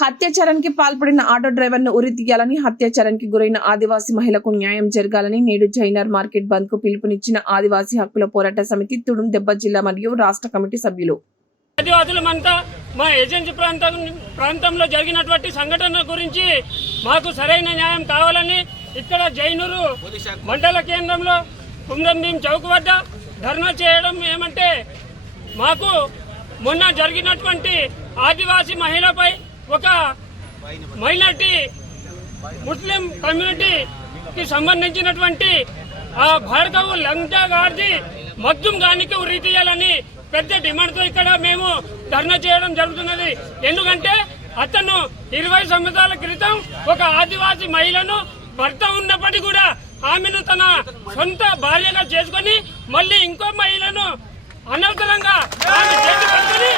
అత్యాచారానికి పాల్పడిన ఆటో డ్రైవర్ను ఉరి తీయాలని గురైన ఆదివాసీ మహిళకు న్యాయం జరగాలని నేడు జైనర్ మార్కెట్ బంద్కు పిలుపునిచ్చిన ఆదివాసీ హక్కుల పోరాట సమితి తుడుం దెబ్బ జిల్లా మరియు రాష్ట్ర కమిటీ సభ్యులు. ఆదివాసులమంతా మా ఏజెన్సీ ప్రాంతం ప్రాంతంలో జరిగినటువంటి సంఘటన గురించి మాకు సరైన న్యాయం కావాలని ఇక్కడ జైనూరు మండల కేంద్రంలో కుమ్రంభీం చౌక్ వద్ద ధర్నా చేయడం ఏమంటే మాకు మొన్న జరిగినటువంటి ఆదివాసీ మహిళపై ఒక మైనార్టీ ముస్లిం కమ్యూనిటీకి సంబంధించినటువంటి ఆ భార్గవు లంకా గారిది మద్యం గానికి ఉరి పెద్ద డిమాండ్తో ఇక్కడ మేము ధర్నా చేయడం జరుగుతున్నది. ఎందుకంటే అతను ఇరవై సంవత్సరాల క్రితం ఒక ఆదివాసీ మహిళను భర్త ఉన్నప్పటికీ కూడా ఆమెను తన సొంత భార్యగా చేసుకొని మళ్ళీ ఇంకో మహిళను అనవసరంగా ఆమె చేతి పట్టుకొని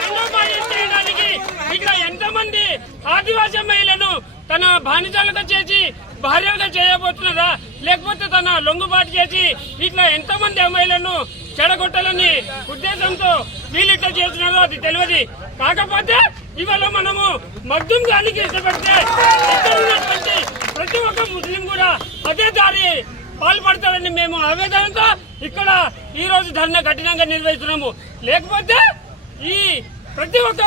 రెండో భార్య చేయడానికి ఇక్కడ ఎంతమంది ఆదివాసీ మహిళను తన బానిసలుగా చేసి భార్యగా చేయబోతున్నారా లేకపోతే తన లొంగుబాటు చేసి ఇట్లా ఎంతమంది అమ్మాయిలను చెడగొట్టాలని ఉద్దేశంతో వీళ్ళు ఇట్లా చేస్తున్నారో అది తెలియదు. కాకపోతే ఇవాళ మనము మగ్దుం గానికి ఇష్టపడితే ఇక్కడ ఉన్నటువంటి ప్రతి ఒక్క ముస్లిం కూడా అదే దారి పాల్పడతారని మేము ఆవేదనతో ఇక్కడ ఈ రోజు ధర్నా కఠినంగా నిర్వహిస్తున్నాము. లేకపోతే ఈ ప్రతి ఒక్క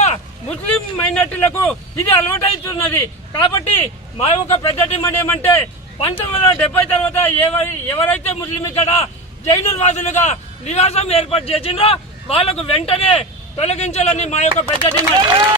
ముస్లిం మైనార్టీలకు ఇది అలవాటైతున్నది. కాబట్టి మా యొక్క పెద్ద డిమాండ్ ఏమంటే పంతొమ్మిది వందల డెబ్బై తర్వాత ఎవరైతే ముస్లిం ఇక్కడ జైనుల్ వాసులుగా నివాసం ఏర్పాటు చేసిండ్రో వాళ్ళకు వెంటనే తొలగించాలని మా యొక్క పెద్ద డిమాండ్